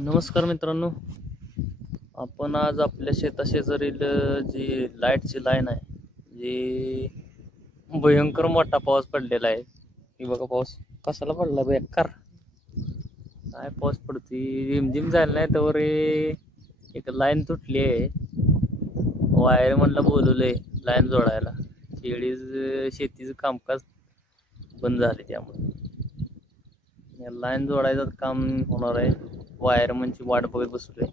नमस्कार मित्रांनो, आपण आज आपल्या शेताशेजारील जी लाईटची लाईन आहे, जी भयंकर मोठा पाऊस पडलेला आहे. ही बघा पाऊस कसाला पडला बेकार. काय पाऊस पडतोय, रिमझिम झाला नाही तर एक लाईन तुटली आहे. वायर म्हणलं बोलवलंय लाईन जोडायला. शेतीचं कामकाज बंद झाले, त्यामुळे या लाईन जोडायचं काम होणार आहे. वायरमनची वाट बघत बसलोय.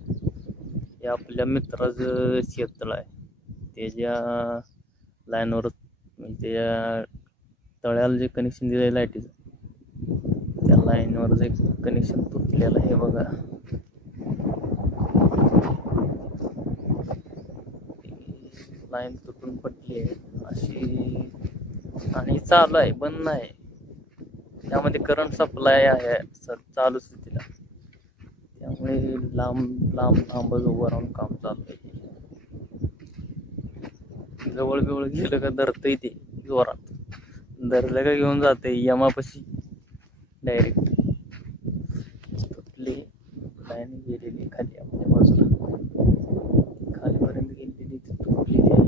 हे आपल्या मित्राचं शेततळ आहे, त्याच्या लाईनवर म्हणजे त्या तळ्याला जे कनेक्शन दिलं आहे लाईटीचं, त्या लाईनवर जे कनेक्शन तुटलेलं आहे बघा. लाईन तुटून पडली आहे अशी, आणि चालू आहे, बंद नाही. त्यामध्ये करंट सप्लाय आहे चालू स्थितीला, त्यामुळे लांब लांबच उभं राहून काम चालू आहे. जवळ गेलं का धरतंय ते जोरात, धरलं का घेऊन जाते यमापाशी डायरेक्ट. तुटली लाईन गेलेली खाली आपल्या बाजूला, खालीपर्यंत गेलेली ती तुटलेली आहे.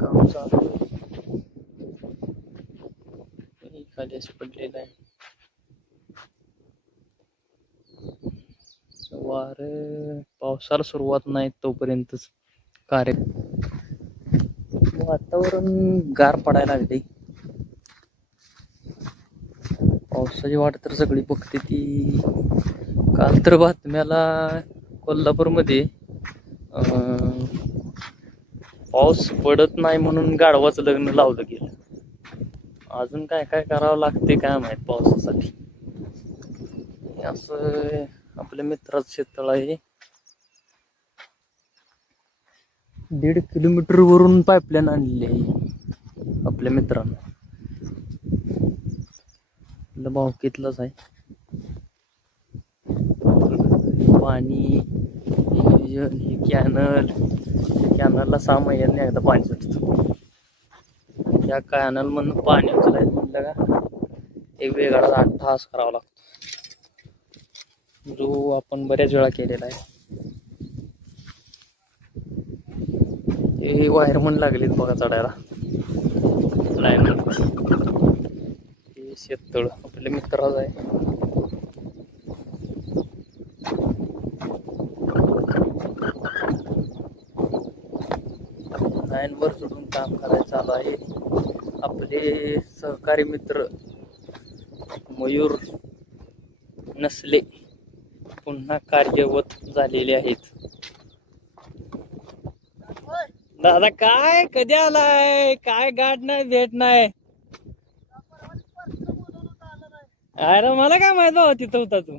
काम चालू खाली अशी पडलेलं आहे. पावसाला सुरुवात नाही तोपर्यंतच कार्य. वातावरण गार पडायला लागले. पावसाची वाट तर सगळी बघते ती. काल तर बातम्याला कोल्हापूरमध्ये पाऊस पडत नाही म्हणून गाढवाचं लग्न लावलं गेलं. अजून काय काय करावं लागते काय माहित पावसासाठी. असं आपल्या मित्राचं शेततळ आहे. 1.5 किलोमीटर वरून पाईपलाईन आणलेली आहे आपल्या मित्रांनो. भावकीतलंच आहे. पाणी हे कॅनलला 6 महिन्यांनी एकदा पाणी सुटतं. त्या कॅनल मधून पाणी उचलायचं म्हटलं का एक वेगळा अट्टहास करावा लागतो, जो आपण बऱ्याच वेळा केलेला आहे. हे वायरमन लागलेत बघा चढायला लाईन. हे शेततळ आपल्या मित्राचं आहे. लाईनवर चढून काम करायचं चालू आहे. आपले सहकारी मित्र मयूर नसले पुन्हा कार्यरत झालेले आहेत. दादा काय कधी आलाय, काय गाठ नाही भेट नाही. अरे मला काय माहित बाबा तिथं होता तू.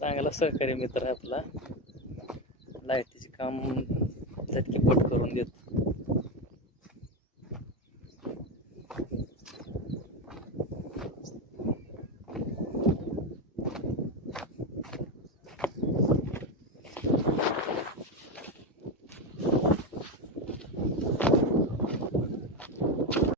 चांगला सहकारी मित्र आहे आपला. लाईटीचे काम झटकीपट करून देतो.